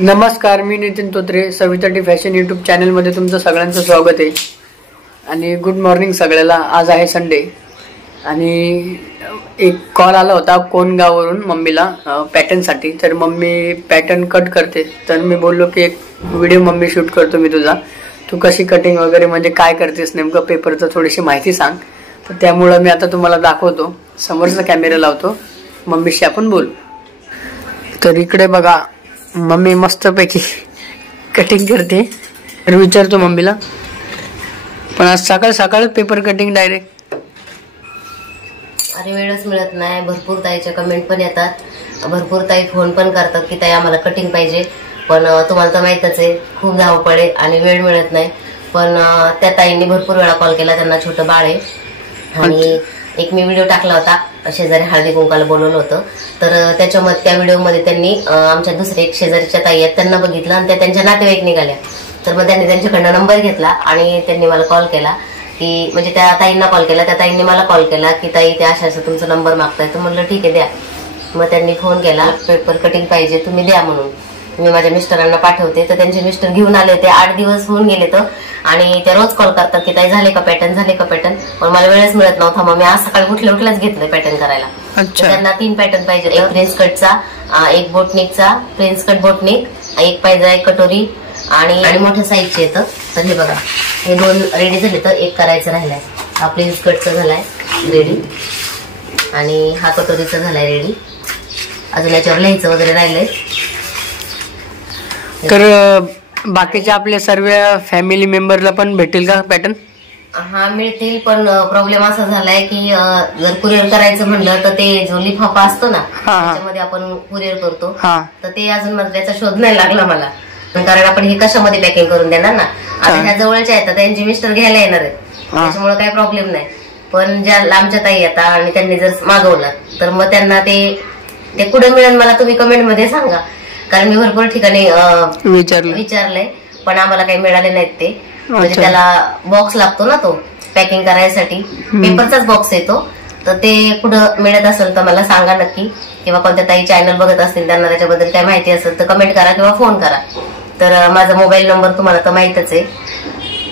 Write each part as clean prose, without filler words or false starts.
नमस्कार, मी Nitin Totre. 730 fashion YouTube चॅनलमध्ये तुमचं सगळ्यांचं स्वागत आहे. आणि गुड मॉर्निंग सगळ्याला. आज आहे संडे आणि एक कॉल आला होता कोणगाववरून मम्मीला पॅटर्नसाठी. तर मम्मी पॅटर्न कट करते. तर मी बोललो की एक व्हिडिओ मम्मी शूट करतो मी तुझा, तू कशी कटिंग वगैरे म्हणजे काय करतेस नेमकं पेपरचं थोडीशी माहिती सांग. तर त्यामुळं मी आता तुम्हाला दाखवतो, समोरचा कॅमेरा लावतो, मम्मीशी आपण बोलू. तर इकडे बघा, मम्मी मस्तपैकी कटिंग करते. तर विचारतो मम्मीला, पण आज सकाळ सकाळच पेपर कटिंग डायरेक्ट. अरे वेळच मिळत नाही. भरपूर ताईच्या कमेंट पण येतात, भरपूर ताई फोन पण करतात की ताई आम्हाला कटिंग पाहिजे. पण तुम्हाला तर माहीतच आहे, खूप धावपळ आहे आणि वेळ मिळत नाही. पण त्या ताईंनी भरपूर वेळा कॉल केला. त्यांना छोटं बाळ आहे आणि एक मी व्हिडिओ टाकला होता, शेजारी हळदी कुंकाला बोलवलं होतं. तर त्याच्यामध्ये त्या व्हिडिओमध्ये त्यांनी आमच्या दुसरे एक शेजारीच्या ताई आहेत त्यांना बघितलं आणि त्या त्यांच्या नातेवाईक निघाल्या. तर मग त्यांनी त्यांच्याकडनं नंबर घेतला आणि त्यांनी मला कॉल केला की, म्हणजे त्या ताईंना कॉल केला, त्या ताईंनी मला कॉल केला की ताई त्या अशा तुमचा नंबर मागताय. तर म्हणलं ठीक आहे द्या. मग त्यांनी फोन केला, पेपर कटिंग पाहिजे तुम्ही द्या म्हणून. मी माझ्या मिस्टरांना पाठवते. तर त्यांचे मिस्टर घेऊन आले होते. 8 दिवस होऊन गेले तर, आणि ते रोज कॉल करतात की ताई झाले का पॅटर्न, झाले का पॅटर्न. पण मला वेळच मिळत नव्हता. मग मी आज सकाळी उठल्याच घेतलं पॅटर्न करायला. त्यांना 3 पॅटर्न पाहिजे. एक प्रिन्स कटचा, एक बोटनिकचा, प्रिन्स कट बोटनिक, एक पायजा, एक कटोरी आणि मोठ्या साईजचे येतं. तर हे बघा, हे 2 रेडी झाले. तर एक करायचं राहिलाय. हा प्रिन्स कटचा झालाय रेडी आणि हा कटोरीचा झालाय रेडी. अजून याच्यावर लिहायचं वगैरे राहिलंय. तर बाकीच्या आपल्या सर्व फॅमिली मेंबरला पण भेटेल का पॅटर्न? हा मिळतील, पण प्रॉब्लेम असा झालाय की जर कुरिअर करायचं म्हणलं तर ते जो लिफाफा असतो ना त्याच्यामध्ये आपण कुरिअर करतो, तर ते अजून मला त्याचा शोध नाही लागला मला. कारण आपण हे कशामध्ये पॅकिंग करून देणार ना. आता ह्या जवळच्या आहेत, त्यांचे मिस्टर घ्यायला येणार आहेत, त्याच्यामुळे काही प्रॉब्लेम नाही. पण ज्या लांबच्या ताई येतात आणि त्यांनी जर मागवलं तर मग त्यांना ते कुठे मिळेल मला तुम्ही कमेंट मध्ये सांगा. कारण मी भरपूर ठिकाणी विचारलंय पण आम्हाला काही मिळाले नाहीत ते. म्हणजे त्याला बॉक्स लागतो ना, तो पॅकिंग करायसाठी पेपरचाच बॉक्स येतो. तर ते कुठं मिळत असेल तर मला सांगा नक्की, किंवा कोणत्या ताई चॅनल बघत असतील त्यांना त्याच्याबद्दल काय माहिती असेल तर कमेंट करा किंवा फोन करा. तर माझा मोबाईल नंबर तुम्हाला तर माहितच आहे,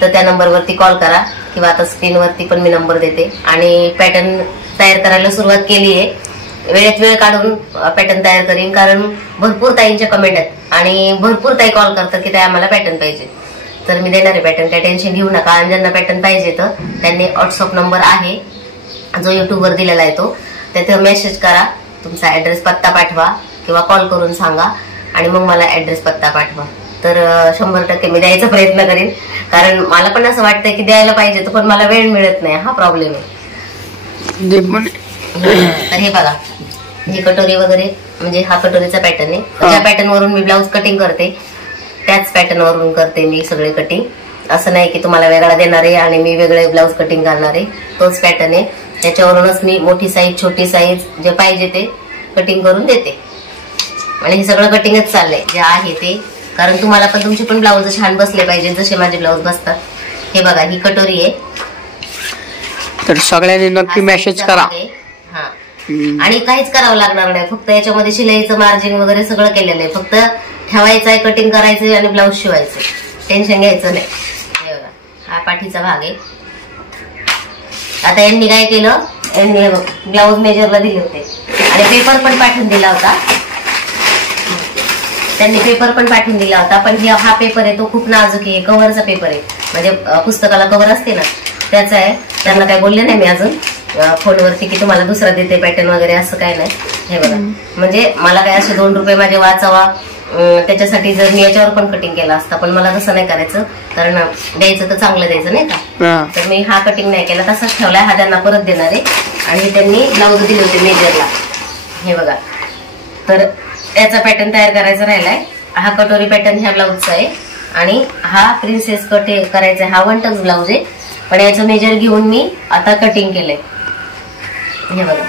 तर त्या नंबरवरती कॉल करा किंवा आता स्क्रीनवरती पण मी नंबर देते. आणि पॅटर्न तयार करायला सुरुवात केली आहे. वेळेत वेळ काढून पॅटर्न तयार करीन, कारण भरपूर ताईंच्या कमेंट आहेत आणि भरपूर ताई कॉल करतात की ताई आम्हाला पॅटर्न पाहिजे. तर मी देणार आहे पॅटर्न, काही टेन्शन घेऊ नका. आणि ज्यांना पॅटर्न पाहिजे तर त्यांनी व्हॉट्सअप नंबर आहे जो युट्यूबवर दिलेला आहे, तो त्यात मेसेज करा, तुमचा ऍड्रेस पत्ता पाठवा किंवा कॉल करून सांगा आणि मग मला ऍड्रेस पत्ता पाठवा. तर 100% मी द्यायचा प्रयत्न करेन. कारण मला पण असं वाटतंय की द्यायला पाहिजे पण मला वेळ मिळत नाही, हा प्रॉब्लेम आहे. तर हे बघा, हे कटोरी वगैरे, म्हणजे हा कटोरीचा पॅटर्न आहे. ज्या पॅटर्न वरून मी ब्लाऊज कटिंग करते त्याच पॅटर्न वरून करते मी सगळे कटिंग. असं नाही की तुम्हाला वेगळा देणार आहे आणि मी वेगळे ब्लाऊज कटिंग करणार आहे. तोच पॅटर्न आहे, त्याच्यावरूनच मी मोठी साईज छोटी साईज जे पाहिजे ते कटिंग करून देते. आणि हे सगळं कटिंगच चाललंय जे आहे ते, कारण तुम्हाला पण तुमचे पण ब्लाऊज छान बसले पाहिजे जसे माझे ब्लाऊज बसतात. हे बघा, ही कटोरी आहे. तर सगळ्यांनी नक्की मेसेज करा. हा, आणि काहीच करावं लागणार नाही. फक्त याच्यामध्ये शिलाईचं मार्जिन वगैरे सगळं केलेलं आहे. फक्त ठेवायचं आहे, कटिंग करायचं आणि ब्लाऊज शिवायचं, टेन्शन घ्यायचं नाही. हे बघा, हा पाठीचा भाग आहे. आता यांनी काय केलं, यांनी ब्लाऊज मेजरला दिले होते आणि पेपर पण पाठवून दिला होता. त्यांनी पेपर पण पाठवून दिला होता, पण हा पेपर आहे तो खूप नाजूक आहे. कव्हरचा पेपर आहे, म्हणजे पुस्तकाला कव्हर असते ना त्याचा आहे. त्यांना काय बोलले नाही मी अजून फोनवरती की तुम्हाला दुसरा देते पॅटर्न वगैरे, असं काय नाही. हे बघा, म्हणजे मला काय असे 2 रुपये माझे वाचावा त्याच्यासाठी जर मी याच्यावर पण कटिंग केला असता, पण मला तसं नाही करायचं. कारण द्यायचं तर चांगलं द्यायचं नाही का. तर मी हा कटिंग नाही केला, तसाच ठेवलाय. हा त्यांना परत देणार आहे. आणि त्यांनी ब्लाऊज दिले होते मेजरला. हे बघा, तर याचा पॅटर्न तयार करायचा राहिलाय. हा कटोरी पॅटर्न ह्या ब्लाऊजचा आहे आणि हा प्रिन्सेस कट करायचा आहे. हा 1 टक्स ब्लाऊज आहे, पण याचं मेजर घेऊन मी आता कटिंग केलंय. हे बघा,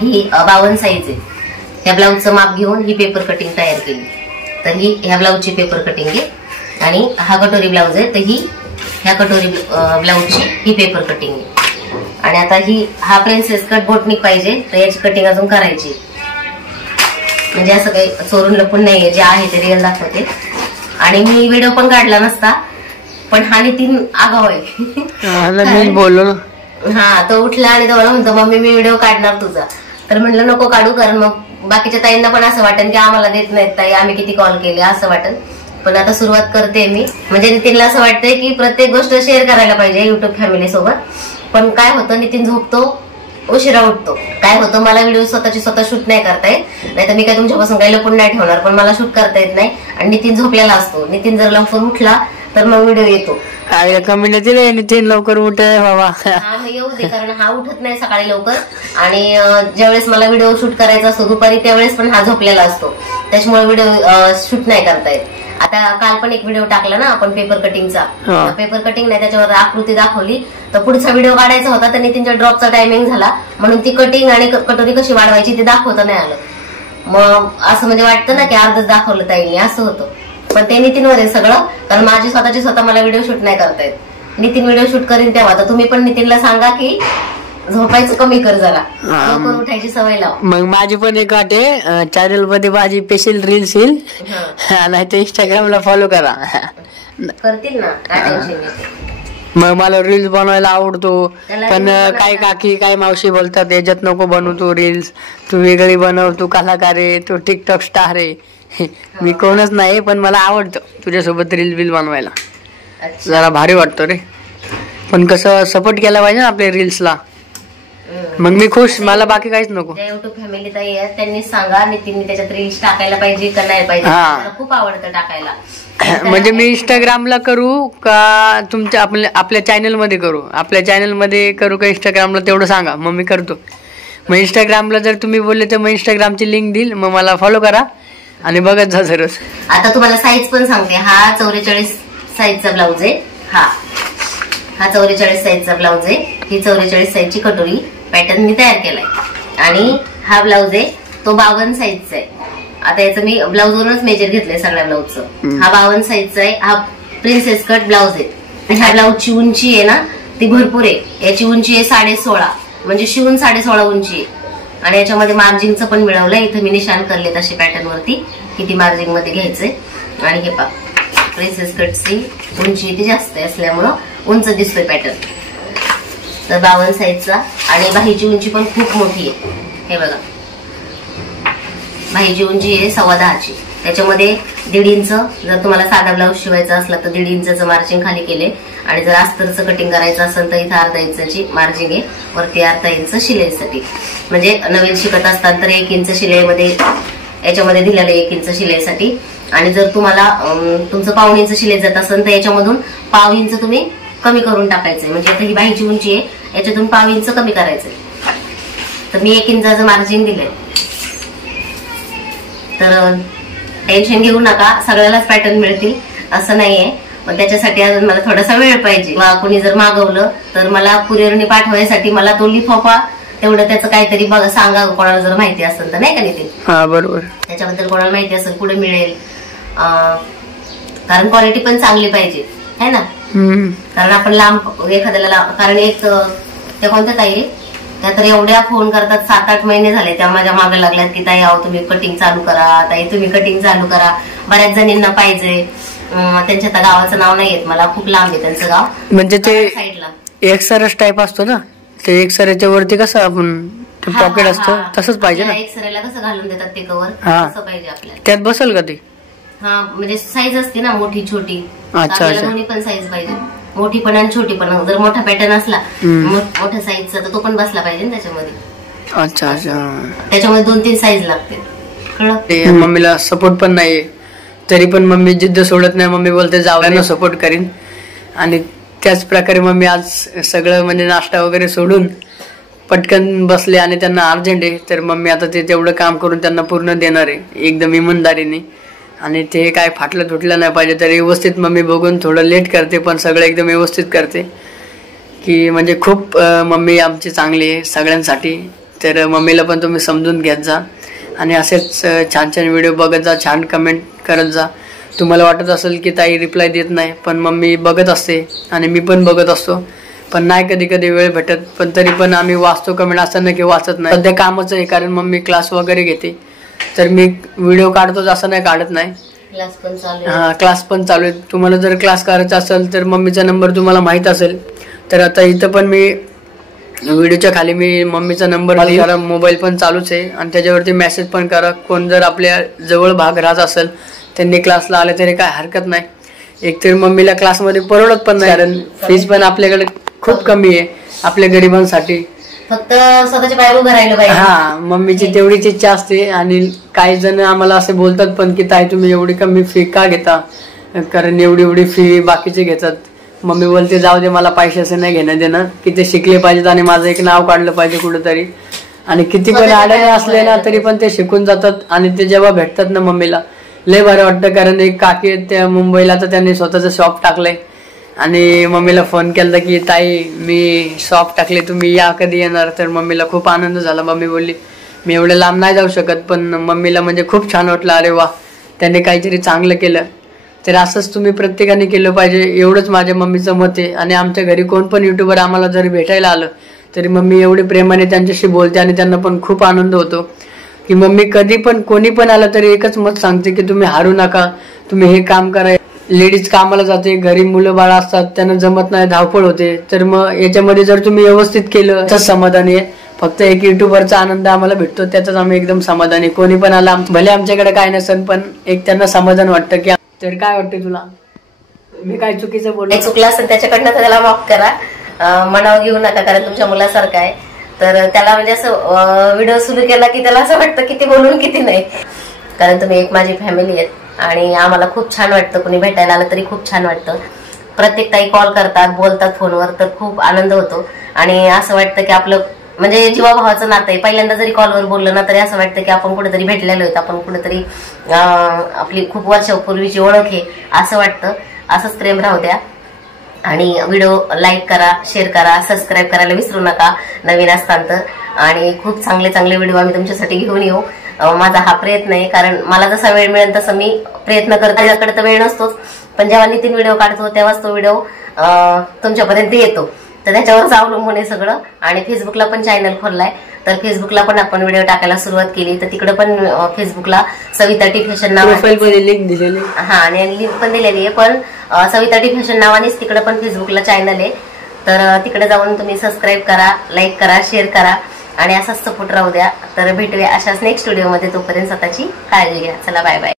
ही 52 साईज आहे. ह्या ब्लाऊजचं माप घेऊन ही पेपर कटिंग तयार केली. तर ही ह्या ब्लाऊजची पेपर कटिंग आहे आणि हा कटोरी ब्लाऊज आहे, तर ही ह्या कटोरी ब्लाऊजची ही पेपर कटिंग आहे. आणि आता हा प्रिन्सेस कट बोटनिक पाहिजे, तर याची कटिंग अजून करायची. म्हणजे असं काही चोरून लपून नाहीये, जे आहे ते रिअल दाखवते. आणि मी व्हिडिओ पण काढला नसता, पण हा नितीन आगाव आहे. बोललो हा, तो उठला आणि तो मला म्हणतो मम्मी मी व्हिडिओ काढणार तुझा. तर म्हणलं नको काढू, कारण मग बाकीच्या ताईंना पण असं वाटेल की आम्हाला देत नाहीत ताई, आम्ही किती कॉल केले असं वाटेल. पण आता सुरुवात करते मी. म्हणजे नितीनला असं वाटतंय की प्रत्येक गोष्ट शेअर करायला पाहिजे युट्यूब फॅमिली सोबत. पण काय होतं, नितीन झोपतो, उशिरा उठतो. काय होतं, मला व्हिडिओ स्वतः शूट नाही करता येत. नाही तर मी काय तुमच्यापासून काही लपून नाही ठेवणार, पण मला शूट करता येत नाही. आणि नितीन झोपलेला असतो. नितीन जर लवकर उठला तर मग व्हिडिओ येतो. कमी दिले नितीन लवकर उठे बाबा. हा, मग येऊ दे, कारण हा उठत नाही सकाळी लवकर. आणि ज्यावेळेस मला व्हिडिओ शूट करायचा असतो दुपारी, त्यावेळेस पण हा झोपलेला असतो. त्याच्यामुळे व्हिडिओ शूट नाही करता येत. आता काल पण एक व्हिडिओ टाकला ना आपण पेपर कटिंगचा. पेपर कटिंग नाही, त्याच्यावर आकृती दाखवली. तर पुढचा व्हिडिओ काढायचा होता, तर नितीनच्या ड्रॉपचा टायमिंग झाला, म्हणून ती कटिंग आणि कटोरी कशी वाढवायची ते दाखवता नाही आलं. मग असं म्हणजे वाटतं ना की अर्धच दाखवलं ताईंनी, असं होतं. पण ते नितीनवर आहे सगळं, कारण माझी स्वतः मला व्हिडिओ शूट नाही करता येत. नितीन व्हिडिओ शूट करीन तेव्हा. तर तुम्ही पण नितीनला सांगा की झोपायचं कमी कर, जरा लवकर उठायची सवय लाव. मग माझी पण एक अट आहे, चॅनल मध्ये माझी स्पेशल रील्स येईल, नाही तर इंस्टाग्रामला फॉलो करा. करतील ना, काय टेन्शन नाही. मग मला रील्स बनवायला आवडतो. पण काय काकी काय मावशी बोलतात याच्यात नको बनवू तू रील्स, तू वेगळी बनव, तू कलाकार आहे, तू टिकटॉक स्टार आहे. मी कोणच नाही, पण मला आवडतं तुझ्यासोबत रील बिल बनवायला, जरा भारी वाटतो रे. पण कसं सपोर्ट केला पाहिजे ना आपल्या रील्सला, मग मी खुश, मला बाकी काहीच नको. युट्यूब फॅमिली ताई आहे त्यांनी सांगा नितीनने त्याच्यात रील्स टाकायला पाहिजे का नाही पाहिजे. मला खूप आवडतं टाकायला. म्हणजे मी इंस्टाग्रामला करू का तुमच्या आपल्या चॅनल मध्ये करू, आपल्या चॅनल मध्ये करू का इंस्टाग्रामला, तेवढं सांगा मग मी करतो. मग इंस्टाग्रामला जर तुम्ही बोलले तर मग इंस्टाग्रामची लिंक देईल, मग मला फॉलो करा आणि बघत जा सरस. आता तुम्हाला साईज पण सांगते. हा 44 साईजचा ब्लाऊज आहे. हा 44 साईजचा ब्लाऊज आहे. ही 44 साईजची कटोरी पॅटर्न मी तयार केलाय. आणि हा ब्लाऊज आहे तो 52 साईजचा आहे. आता याचं मी ब्लाऊजवरूनच मेजर घेतलंय सगळ्या ब्लाऊजचं. हा 52 साईजचा आहे. हा प्रिन्सेस कट ब्लाऊज आहे. आणि ह्या ब्लाऊजची उंची आहे ना ती भरपूर आहे. याची उंची आहे 16.5, म्हणजे शिवून 16.5 उंची आहे. आणि याच्यामध्ये मार्जिंगचं पण मिळवलंय. इथं मी निशाण करले तसे पॅटर्न वरती किती मार्जिंग मध्ये घ्यायचंय. आणि हे पहा, प्रिन्सेस कटची उंची ती जास्त असल्यामुळं उंच दिसतोय पॅटर्न. तर 52 साईजचा. आणि बाहीची उंची पण खूप मोठी आहे. हे बघा, बाहीची उंची आहे 10.25. त्याच्यामध्ये 1.5 इंच, जर तुम्हाला साधा ब्लाऊज शिवायचा असला तर 1.5 इंचचं मार्जिंग खाली केले. आणि जर अस्तरचं कटिंग करायचं असेल तर इथं 1/2 इंचची मार्जिंग आहे. वरती 1/2 इंच शिलाईसाठी. म्हणजे नवीन शिकत असताना तर 1 इंच शिलाईमध्ये याच्यामध्ये दिलेलं 1 इंच शिलाईसाठी. आणि जर तुम्हाला तुमचं 1/2 इंच शिलाई जात असेल तर याच्यामधून 1/2 इंच तुम्ही कमी करून टाकायचंय. म्हणजे आता ही बाहीची उंची आहे, याच्यातून 1/2 इंच कमी करायचंय. तर मी 1 इंचाचं मार्जिन दिलंय. तर टेन्शन घेऊ नका, सगळ्यालाच पॅटर्न मिळतील असं नाहीये. पण त्याच्यासाठी अजून मला थोडासा वेळ पाहिजे. कोणी जर मागवलं तर मला कुरिअरने पाठवायसाठी मला तो लिफाफा तेवढं त्याचं काहीतरी बघा, सांगा कोणाला जर माहिती असेल तर, नाही का नितीन? हा बरोबर. त्याच्याबद्दल कोणाला माहिती असेल कुठे मिळेल, कारण क्वालिटी पण चांगली पाहिजे है ना. कारण आपण लांब एखाद्याला, कारण एक त्या कोणत्या ताई त्या तर एवढ्या फोन करतात, 7-8 महिने झाले त्या माझ्या मागे लागल्यात की ताई आहो तुम्ही कटिंग चालू करा, ताई तुम्ही कटिंग चालू करा. बऱ्याच जणींना पाहिजे. त्यांच्या त्या गावाचं नाव नाही येत मला, खूप लांब आहे त्यांचं गाव. म्हणजे ते साईडला एक्सरस टाईप असतो ना, ते एक्सरेच्या वरती कसं आपण पॉकेट असतं तसंच पाहिजे ना. एक्सरेला कसं घालून देतात ते कवर, तसं पाहिजे आपल्याला. त्यात बसेल का ते? हा, म्हणजे साईज असते ना मोठी छोटी. अच्छा, दोन्ही पण साईज पाहिजे, मोठी पण आणि छोटी पण. जर मोठा पॅटर्न असला मोठ्या साईजचा तर तो पण बसला पाहिजे त्याच्यामध्ये. अच्छा अच्छा. त्याच्यामध्ये 2-3 साईज लागते. कळलं? मम्मीला सपोर्ट पण नाहीये, तरी पण मम्मी जिद्द सोडत नाही. मम्मी बोलते जावयानं सपोर्ट करीन. आणि त्याच प्रकारे मम्मी आज सगळं म्हणजे नाश्ता वगैरे सोडून पटकन बसले. आणि त्यांना अर्जंट आहे, तर मम्मी आता ते तेवढं काम करून त्यांना पूर्ण देणार आहे एकदम इमानदारीने. आणि ते काय फाटलं तुटलं नाही पाहिजे, तर व्यवस्थित मम्मी बघून थोडं लेट करते पण सगळं एकदम व्यवस्थित करते. की म्हणजे खूप मम्मी आमची चांगली आहे सगळ्यांसाठी. तर मम्मीला पण तुम्ही समजून घेत जा आणि असेच छान छान व्हिडिओ बघत जा, छान कमेंट करत जा. तुम्हाला वाटत असेल की ताई रिप्लाय देत नाही, पण मम्मी बघत असते आणि मी पण बघत असतो. पण नाही कधी कधी वेळ भेटत, पण तरी पण आम्ही वाचतो कमेंट, असताना की वाचत नाही. सध्या कामच आहे, कारण मम्मी क्लास वगैरे घेते. तर मी व्हिडिओ काढतोच असं नाही, काढत नाही. क्लास पण चालू आहे. तुम्हाला जर क्लास करायचा असेल तर मम्मीचा नंबर तुम्हाला माहित असेल, तर आता इथं पण मी व्हिडिओच्या खाली मी मम्मीचा नंबर करा, मोबाईल पण चालूच आहे आणि त्याच्यावरती मेसेज पण करा. कोण जर आपल्या जवळ भाग राहत असेल त्यांनी क्लासला आले तरी काय हरकत नाही. एकतर मम्मीला क्लासमध्ये परवडत पण नाही, कारण फीस पण आपल्याकडे खूप कमी आहे आपल्या गरिबांसाठी. फक्त स्वतःच्या पायावर उभं राहिलं पाहिजे. हा, मम्मीची तेवढीच इच्छा असते. आणि काही जण आम्हाला असे बोलतात पण की ताई तुम्ही एवढी कमी फी का घेता, कारण एवढी फी बाकीचे घेतात. मम्मी बोलते जाऊ दे, मला पैशाचं नाही घेणं देणं, की ते शिकले पाहिजेत आणि माझं एक नाव काढलं पाहिजे कुठेतरी. आणि किती पण अडचणी असले ना तरी पण ते शिकून जातात. आणि ते जेव्हा भेटतात ना मम्मीला लय बरं वाटतं, कारण एक काकी आहेत त्या मुंबईला, तर त्यांनी स्वतःचं शॉप टाकलंय आणि मम्मीला फोन केला की ताई मी शॉप टाकले, तुम्ही या कधी येणार. तर मम्मीला खूप आनंद झाला. मम्मी बोलली मी एवढं लांब नाही जाऊ शकत, पण मम्मीला म्हणजे खूप छान वाटलं, अरे वा त्यांनी काहीतरी चांगलं केलं. तर असंच तुम्ही प्रत्येकाने केलं पाहिजे, एवढंच माझ्या मम्मीचं मत आहे. आणि आमच्या घरी कोण पण युट्यूबर आम्हाला जर भेटायला आलं तरी मम्मी एवढे प्रेमाने त्यांच्याशी बोलते आणि त्यांना पण खूप आनंद होतो की मम्मी कधी पण कोणी पण आलं तरी एकच मत सांगते की तुम्ही हारू नका, तुम्ही हे काम करा. लेडीज कामाला जाते, घरी मुलं बाळ असतात, त्यांना जमत नाही, धावपळ होते. तर मग याच्यामध्ये जर तुम्ही व्यवस्थित केलं तर समाधानी आहे. फक्त एक युट्यूबरचा आनंद आम्हाला भेटतो, त्याचाच आम्ही एकदम समाधानी. कोणी पण आला भले आमच्याकडे काय नसेल पण एक त्यांना समाधान वाटतं की. तर काय वाटतं तुला, मी काय चुकीचं बोललो? चुकलं असेल त्याच्याकडनं त्याला माफ करा, मनावर घेऊ नका, कारण तुमच्या मुलासारखं आहे. तर त्याला म्हणजे असं व्हिडिओ सुरू केला की त्याला असं वाटतं किती बोलून किती नाही, कारण तुम्ही एक माझी फॅमिली आहेत आणि आम्हाला खूप छान वाटतं. कुणी भेटायला आलं तरी खूप छान वाटतं. प्रत्येक ताई कॉल करतात, बोलतात फोनवर, तर खूप आनंद होतो. आणि असं वाटतं की आपलं म्हणजे जीवाभावाचं नातं आहे. पहिल्यांदा जरी कॉलवर बोललं ना तरी असं वाटतं की आपण कुठेतरी भेटलेलो आहोत, आपण कुठेतरी आपली खूप वर्षापूर्वीची ओळख आहे असं वाटतं. असंच प्रेम राहू द्या आणि व्हिडिओ लाईक करा, शेअर करा, सबस्क्राईब करायला विसरू नका नवीन असताना तर. आणि खूप चांगले चांगले व्हिडिओ आम्ही तुमच्यासाठी घेऊन येऊ. माझा हा प्रयत्न आहे, कारण मला जसा वेळ मिळेल तसं मी प्रयत्न करते. त्याच्याकडे तर वेळ नसतोच, पण जेव्हा नितीन व्हिडिओ काढतो तेव्हाच तो व्हिडिओ तुमच्यापर्यंत येतो. तर त्याच्यावरच अवलंबून आहे सगळं. आणि फेसबुकला पण चॅनल खोललाय, तर फेसबुकला पण आपण व्हिडिओ टाकायला सुरुवात केली. तर तिकडे पण फेसबुकला सविता टी फॅशन नावाने लिंक दिलेली, हा, आणि लिंक पण दिलेली आहे. पण सविता टी फॅशन नावानेच तिकडे पण फेसबुकला चॅनल आहे. तर तिकडे जाऊन तुम्ही सबस्क्राईब करा, लाईक करा, शेअर करा आणि असाच सपोर्ट राहू द्या. तर भेटूया अशाच नेक्स्ट व्हिडिओमध्ये. तोपर्यंत स्वतःची काळजी घ्या. चला, बाय बाय.